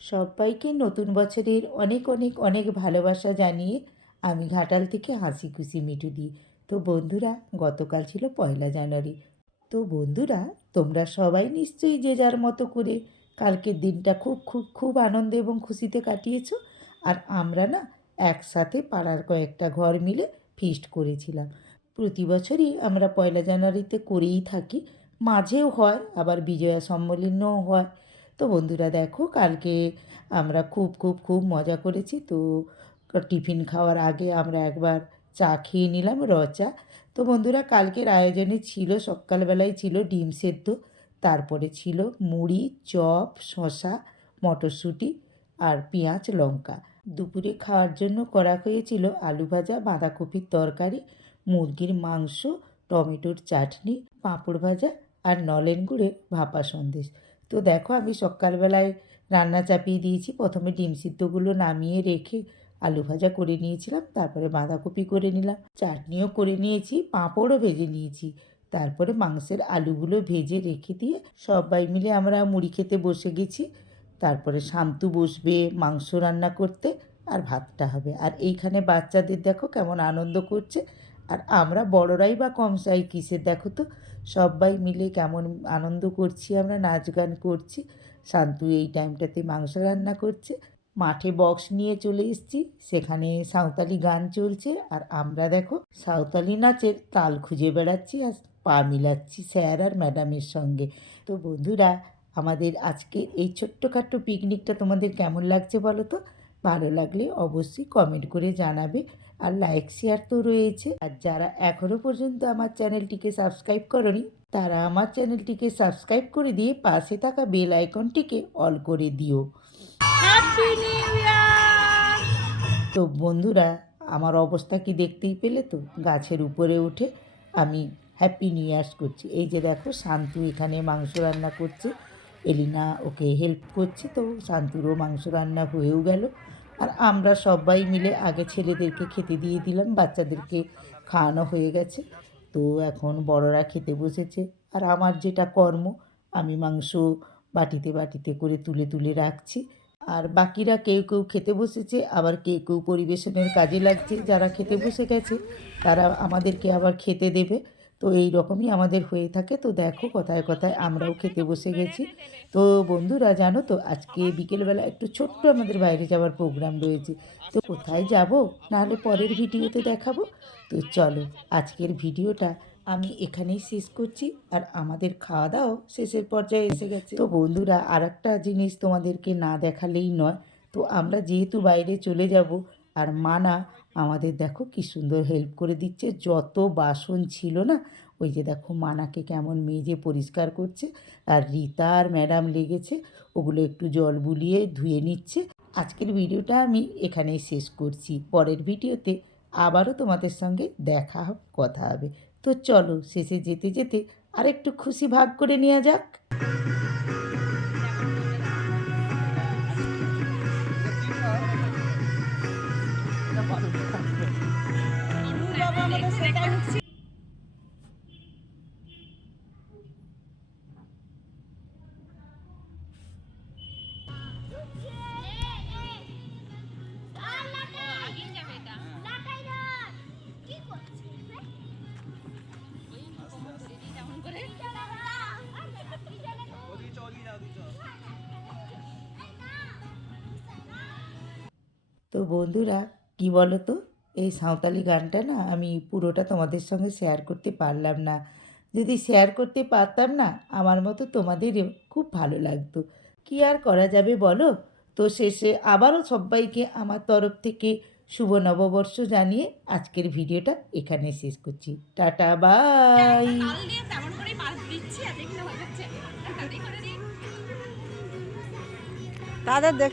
সবাইকে নতুন বছরের অনেক অনেক অনেক ভালোবাসা জানিয়ে আমি ঘাটাল থেকে হাসি খুশি মিটু দিই তো বন্ধুরা, গতকাল ছিল পয়লা জানুয়ারি। তো বন্ধুরা, তোমরা সবাই নিশ্চয়ই যে যার মতো করে কালকের দিনটা খুব খুব খুব আনন্দ এবং খুশিতে কাটিয়েছো। আর আমরা না একসাথে পাড়ার কয়েকটা ঘর মিলে ফিস্ট করেছিলাম। প্রতি বছরই আমরা পয়লা জানুয়ারিতে করেই থাকি। মাঝেও হয়, আবার বিজয়া সম্মেলনও হয়। তো বন্ধুরা দেখো কালকে আমরা খুব খুব খুব মজা করেছি। তো টিফিন খাওয়ার আগে আমরা একবার চা খেয়ে নিলাম, র চা। তো বন্ধুরা কালকের আয়োজনে ছিল, সকালবেলায় ছিল ডিম সেদ্ধ, তারপরে ছিল মুড়ি, চপ শশা মটরশুঁটি আর পেঁয়াজ, লঙ্কা। দুপুরে খাওয়ার জন্য করা হয়েছিল আলু ভাজা, বাঁধাকপির তরকারি, মুরগির মাংস, টমেটোর চাটনি, পাঁপড় ভাজা আর নলেন গুড়ে ভাপা সন্দেশ। তো দেখো আমি সকালবেলায় রান্না চাপিয়ে দিয়েছি। প্রথমে ডিম সিদ্ধগুলো নামিয়ে রেখে আলু ভাজা করে নিয়েছিলাম, তারপরে বাঁধাকপি করে নিলাম, চাটনিও করে নিয়েছি, পাঁপড়ও ভেজে নিয়েছি। তারপরে মাংসের আলুগুলো ভেজে রেখে দিয়ে সবাই মিলে আমরা মুড়ি খেতে বসে গেছি। তারপরে শান্তু বসবে মাংস রান্না করতে আর ভাতটা হবে। আর এইখানে বাচ্চাদের দেখো কেমন আনন্দ করছে। আর আমরা বড়রাই বা কম চাই কিসের দেখো তো? সবাই মিলে কেমন আনন্দ করছি, আমরা নাচ গান করছি। শান্তু এই টাইমটাতে মাংস রান্না করছে। মাঠে বক্স নিয়ে চলে এসেছি, সেখানে সাঁওতালি গান চলছে। আর আমরা দেখো, সাঁওতালি নাচের তাল খুঁজে বেড়াচ্ছি আর পা মিলাচ্ছি স্যার আর ম্যাডামের সঙ্গে। তো বন্ধুরা, আমাদের আজকে এই ছোট্টখাট্ট পিকনিকটা তোমাদের কেমন লাগছে বলো তো? ভালো লাগলে অবশ্যই কমেন্ট করে জানাবে আর লাইক শেয়ার তো রয়েছে। আর যারা এখনও পর্যন্ত আমার চ্যানেলটিকে সাবস্ক্রাইব করনি তারা আমার চ্যানেলটিকে সাবস্ক্রাইব করে দিয়ে পাশে থাকা বেল আইকনটিকে অল করে দিও। তো বন্ধুরা আমার অবস্থা কি দেখতেই পেলে তো? গাছের উপরে উঠে আমি হ্যাপি নিউ ইয়ার্স করছি। এই যে দেখো শান্তু এখানে মাংস রান্না করছে। এলিনা ওকে হেল্প করছে তো শান্তুরও মাংস রান্না হয়েও গেল। আর আমরা সবাই মিলে আগে ছেলেদেরকে খেতে দিয়ে দিলাম, বাচ্চাদেরকে খাওয়ানো হয়ে গেছে। তো এখন বড়রা খেতে বসেছে। আর আমার যেটা কর্ম, আমি মাংস বাটিতে বাটিতে করে তুলে তুলে রাখছি। আর বাকিরা কেউ কেউ খেতে বসেছে, আবার কেউ কেউ পরিবেশনের কাজে লাগছে। যারা খেতে বসে গেছে, তারা আমাদেরকে আবার খেতে দেবে। তো এই রকমই আমাদের হয়ে থাকে। তো দেখো কথায় কথায় আমরাও খেতে বসে গেছি। তো বন্ধুরা জানো তো, আজকে বিকেলবেলা একটু ছোট্ট আমাদের বাইরে যাওয়ার প্রোগ্রাম রয়েছে। তো কোথায় যাব? নাহলে পরের ভিডিওতে দেখাবো। তো চলো, আজকের ভিডিওটা আমি এখানেই শেষ করছি আর আমাদের খাওয়া দাওয়াও শেষের পর্যায়ে এসে গেছে। তো বন্ধুরা আর জিনিস তোমাদেরকে না দেখালেই নয়। তো আমরা যেহেতু বাইরে চলে যাব আর মানা আমাদের দেখো কি সুন্দর হেল্প করে দিচ্ছে। যত বাসন ছিল না, ওই যে দেখো মানাকে কেমন মেজে পরিষ্কার করছে আর রীতা আর ম্যাডাম লেগেছে, ওগুলো একটু জল বুলিয়ে ধুয়ে নিচ্ছে। আজকের ভিডিওটা আমি এখানেই শেষ করছি। পরের ভিডিওতে আবারও তোমাদের সঙ্গে দেখা কথা হবে। তো চলো শেষে যেতে যেতে আরেকটু খুশি ভাগ করে নেওয়া যাক। তো বন্ধুরা কি বলো তো এই সাঁওতালি গানটা না আমি পুরোটা তোমাদের সঙ্গে শেয়ার করতে পারলাম না। যদি শেয়ার করতে পারতাম না আমার মতো তোমাদের খুব ভালো লাগতো। কি আর করা যাবে বলো? তো শেষে আবারও সবাইকে আমার তরফ থেকে শুভ নববর্ষ জানিয়ে আজকের ভিডিওটা এখানে শেষ করছি। টাটা বাই তাদের দেখ